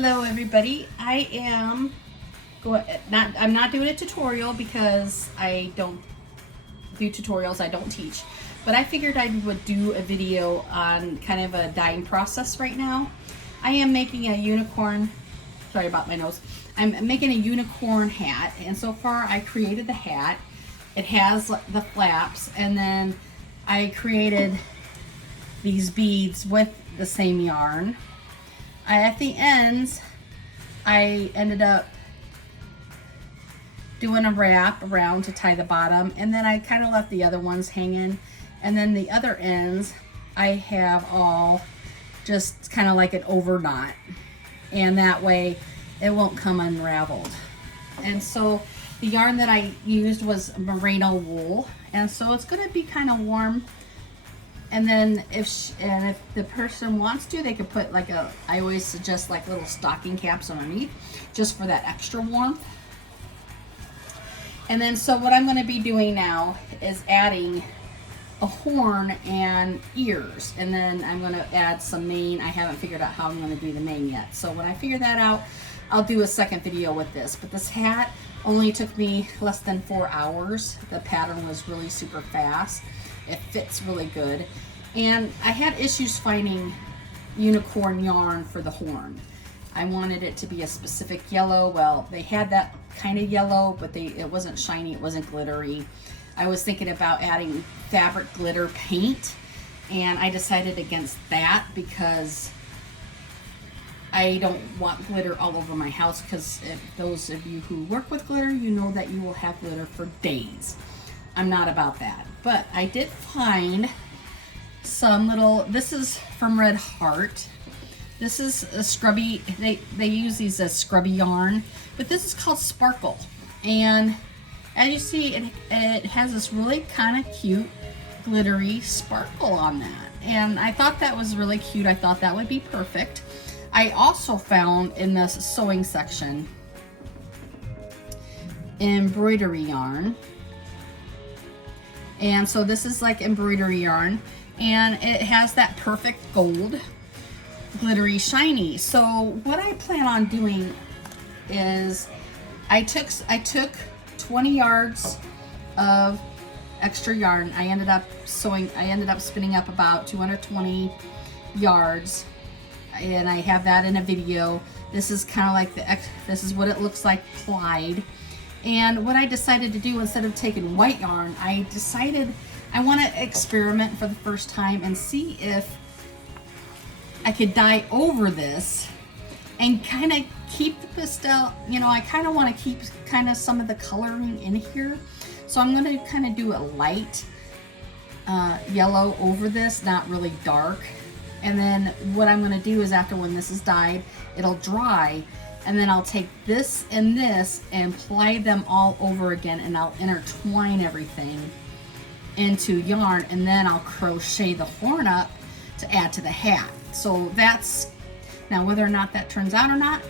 Hello everybody. I'm not doing a tutorial because I don't do tutorials, I don't teach. But I figured I would do a video on kind of a dyeing process right now. I am making a unicorn, sorry about my nose. I'm making a unicorn hat, and so far I created the hat. It has the flaps, and then I created these beads with the same yarn. At the ends, I ended up doing a wrap around to tie the bottom, and then I kind of left the other ones hanging, and then the other ends I have all just kind of like an over knot, and that way it won't come unraveled. And so the yarn that I used was merino wool, and so it's going to be kind of warm. And then if the person wants to, they could put like I always suggest like little stocking caps underneath just for that extra warmth. And then so what I'm going to be doing now is adding a horn and ears, and then I'm going to add some mane. I haven't figured out how I'm going to do the mane yet, so when I figure that out, I'll do a second video with this. But this hat only took me less than 4 hours. The pattern was really super fast. It fits really good. And I had issues finding unicorn yarn for the horn. I wanted it to be a specific yellow. Well, they had that kind of yellow, but it wasn't shiny, it wasn't glittery. I was thinking about adding fabric glitter paint, and I decided against that because I don't want glitter all over my house, because those of you who work with glitter, you know that you will have glitter for days. I'm not about that. But I did find some little, this is from Red Heart. This is a scrubby, they use these as scrubby yarn, but this is called Sparkle. And as you see, it has this really kind of cute glittery sparkle on that. And I thought that was really cute. I thought that would be perfect. I also found in this sewing section embroidery yarn. And so this is like embroidery yarn, and it has that perfect gold, glittery, shiny. So what I plan on doing is I took 20 yards of extra yarn. I ended up spinning up about 220 yards, and I have that in a video. This is kind of like this is what it looks like plied. And what I decided to do, instead of taking white yarn, I decided I want to experiment for the first time and see if I could dye over this and kind of keep the pastel, you know, I kind of want to keep kind of some of the coloring in here. So I'm going to kind of do a light yellow over this, not really dark. And then what I'm going to do is, after when this is dyed, it'll dry. And then I'll take this and apply them all over again, and I'll intertwine everything into yarn, and then I'll crochet the horn up to add to the hat. So that's, now whether or not that turns out or not,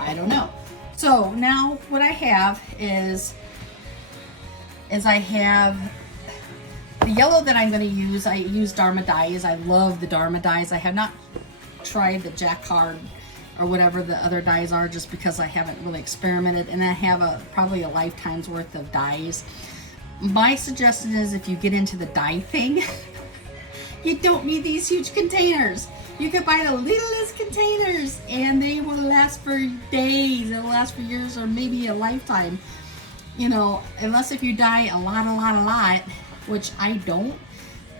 I don't know. So now what I have is I have the yellow that I'm going to use. I use Dharma dyes. I love the Dharma dyes. I have not tried the Jacquard or whatever the other dyes are, just because I haven't really experimented, and I have probably a lifetime's worth of dyes. My suggestion is, if you get into the dye thing, you don't need these huge containers. You could buy the littlest containers, and they will last for days. They'll last for years, or maybe a lifetime. You know, unless if you dye a lot, which I don't,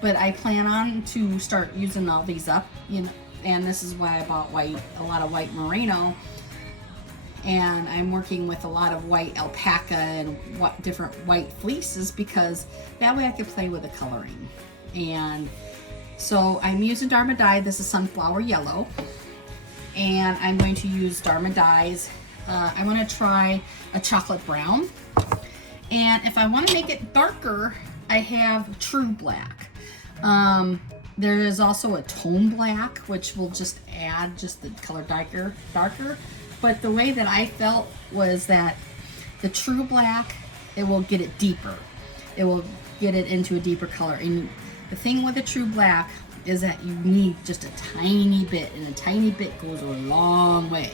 but I plan on to start using all these up, you know. And this is why I bought a lot of white merino, and I'm working with a lot of white alpaca and different white fleeces, because that way I could play with the coloring. And so I'm using Dharma dye. This is sunflower yellow, and I'm going to use Dharma dyes. I want to try a chocolate brown, and if I want to make it darker, I have True Black. There is also a tone black, which will just add just the color darker. But the way that I felt was that the True Black, it will get it deeper. It will get it into a deeper color. And The thing with a true black is that you need just a tiny bit, and a tiny bit goes a long way.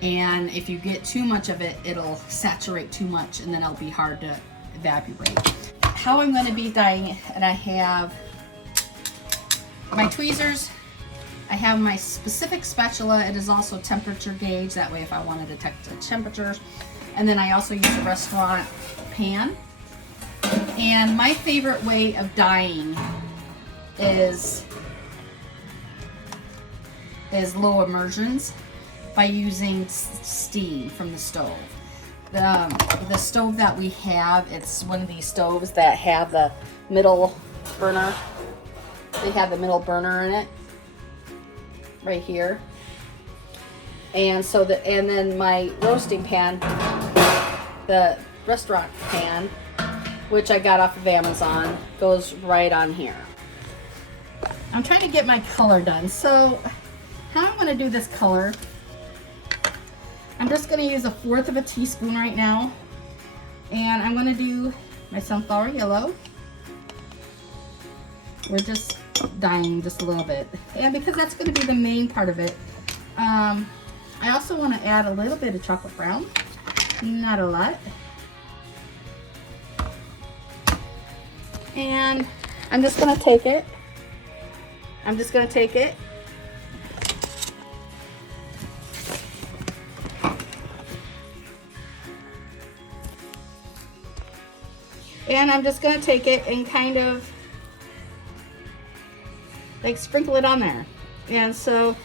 And if you get too much of it, it'll saturate too much, and then it'll be hard to evaporate. How I'm going to be dyeing it, and I have my tweezers, I have my specific spatula. It is also temperature gauge, that way if I want to detect the temperatures. And then I also use a restaurant pan. And my favorite way of dyeing is low immersions by using steam from the stove. The stove that we have, it's one of these stoves that have the middle burner. They have the middle burner in it, right here. And so and then my roasting pan, the restaurant pan, which I got off of Amazon, goes right on here. I'm trying to get my color done. So how I'm going to do this color, I'm just going to use 1/4 of a teaspoon right now. And I'm going to do my sunflower yellow. We're just dyeing just a little bit. And because that's going to be the main part of it, I also want to add a little bit of chocolate brown. Not a lot. And I'm just going to take it. And I'm just going to take it and kind of like sprinkle it on there. And so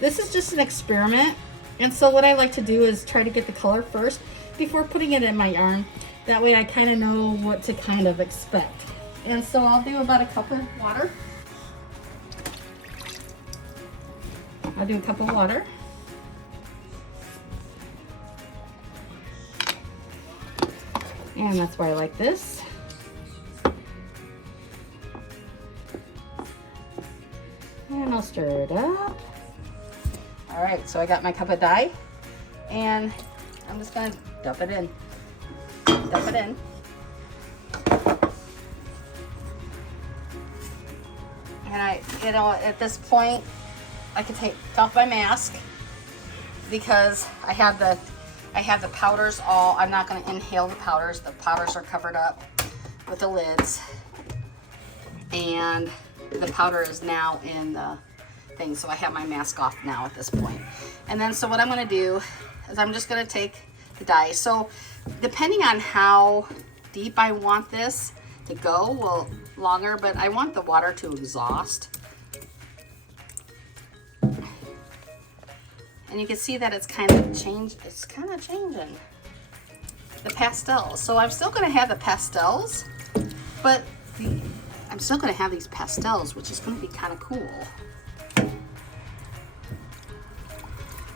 this is just an experiment. And so what I like to do is try to get the color first before putting it in my yarn. That way I kind of know what to kind of expect. And so I'll do about a cup of water. I'll do a cup of water. And that's why I like this. And I'll stir it up. All right, so I got my cup of dye, and I'm just gonna dump it in. Dump it in. And at this point, I can take off my mask because I have the powders all. I'm not going to inhale the powders. The powders are covered up with the lids, and the powder is now in the thing. So I have my mask off now at this point. And then so what I'm going to do is I'm just going to take the dye. So depending on how deep I want this to go, well, longer, but I want the water to exhaust. And you can see that it's kind of changing the pastels. So I'm still going to have the pastels, but I'm still going to have these pastels, which is going to be kind of cool.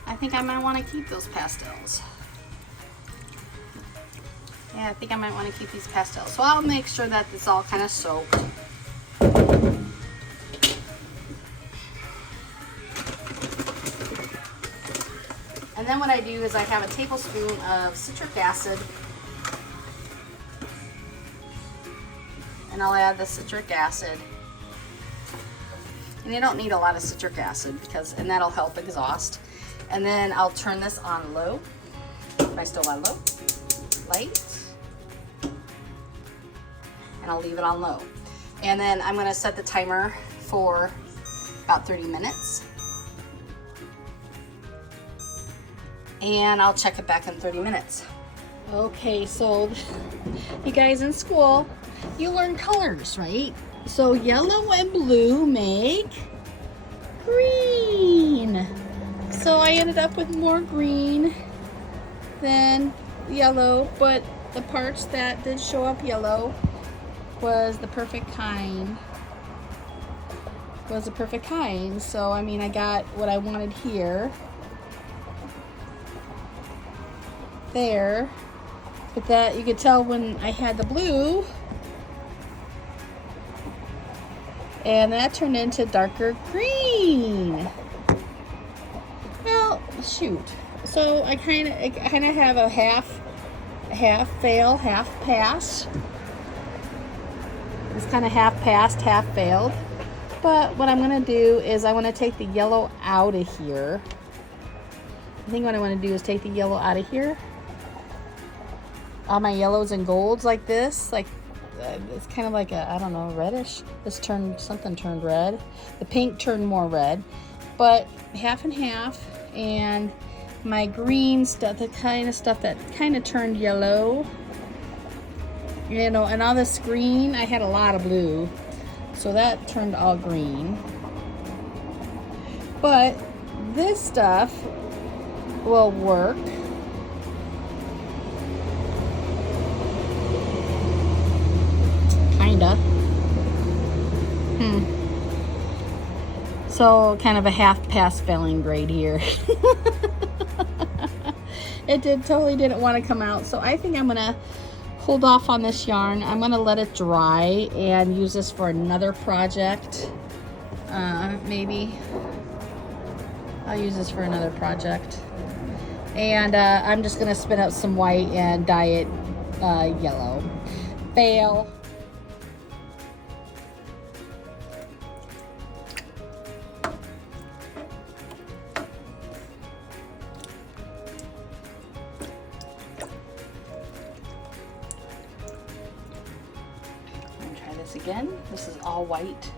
I think I might want to keep those pastels. Yeah, I think I might want to keep these pastels. So I'll make sure that it's all kind of soaked. And then what I do is I have a tablespoon of citric acid. And I'll add the citric acid. And you don't need a lot of citric acid and that'll help exhaust. And then I'll turn this on low. I still on low. Light. And I'll leave it on low. And then I'm going to set the timer for about 30 minutes. And I'll check it back in 30 minutes. Okay, so you guys in school, you learn colors, right? So yellow and blue make green. So I ended up with more green than yellow, but the parts that did show up yellow was the perfect kind. So I mean, I got what I wanted here. There. But that you could tell when I had the blue, and that turned into darker green. Well, shoot. So I kind of have a half fail, half pass. It's kind of half passed, half failed. But what I'm going to do is I want to take the yellow out of here. I think what I want to do is take the yellow out of here. All my yellows and golds like this, like it's kind of like a, I don't know, reddish. Something turned red. The pink turned more red, but half and half. And my green stuff, the kind of stuff that kind of turned yellow, you know, and all this green, I had a lot of blue, so that turned all green. But this stuff will work. Kinda. So kind of a half pass failing grade here. It totally didn't want to come out. So I think I'm gonna hold off on this yarn. I'm gonna let it dry and use this for another project. Maybe I'll use this for another project. And I'm just gonna spin out some white and dye it yellow. Fail. Again, this is all white.